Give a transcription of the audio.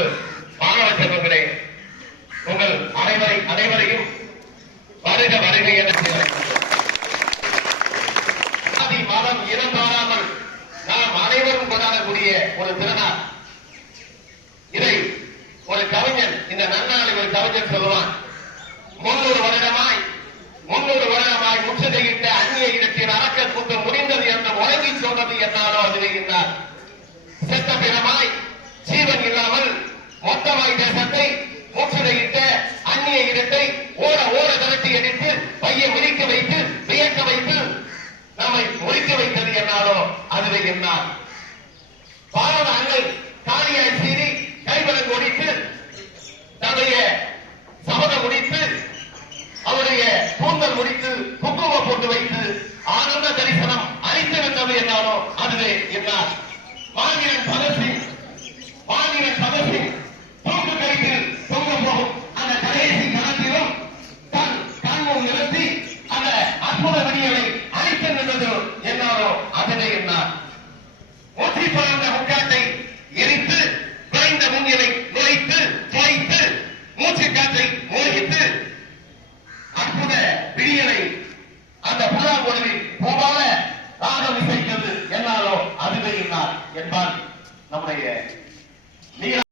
அன்பு மாணவ செல்வங்களே, உங்கள் அனைவரையும் வருக வருக என ஆதி மதம் இனம் பாராமல் நாம் அனைவரும் கொண்டாடக்கூடிய ஒரு திருநாள். இதை ஒரு கவிஞன், இந்த நன்னாளை ஒரு கவிஞன் சொல்லுவான், 300 வருடமாய் முற்றுகையிட்ட அந்நிய இடத்தின் அரக்க கூட்டம் முடிந்தது என்று உறங்கி சொன்னது என்னாலோ அதுவே என்னார். செத்த பிணமாய் ஜீவன் இல்லாமல் மொத்தமாய் தேசத்தை முற்றுகையிட்ட அந்நிய இடத்தை ஓட ஓட திரட்டி அடித்து பையை முறிக்க வைத்து வியக்க வைத்து நம்மை முறிக்க வைத்தது என்னாலோ அதுவே என்னார். பாரத அன்னை காளியாய் சீறி கைவலங்கு ஒடித்து தன்னுடைய சபதம் முடித்து அவருடைய கூந்தல் முடித்து குங்குமம் போட்டு வைத்து ஆனந்த தரிசனம் அளித்து வந்தது என்னாலோ அதுவே என்னார். மாவீரன் பகத்சிங் தூக்கு கைத்தில் தொங்க போகும் அந்த கடைசி கணத்திலும் தன் கண்மும் நிறுத்தி அந்த அற்புத விடியலை அளித்து நின்றது என்னாலோ அதுவே என்னார். ஒற்றி பறந்த முக்காட்டை எரித்து விரைந்த முன்னிலை நுழைத்து துளைத்து மூச்சு காற்றை மூழ்கித்து அற்புத விடியலை அந்த புறாங்குழலில் பூவால ராகம் இசைக்கிறது என்னாலோ அதுவே என்னார் என்பான் நம்முடைய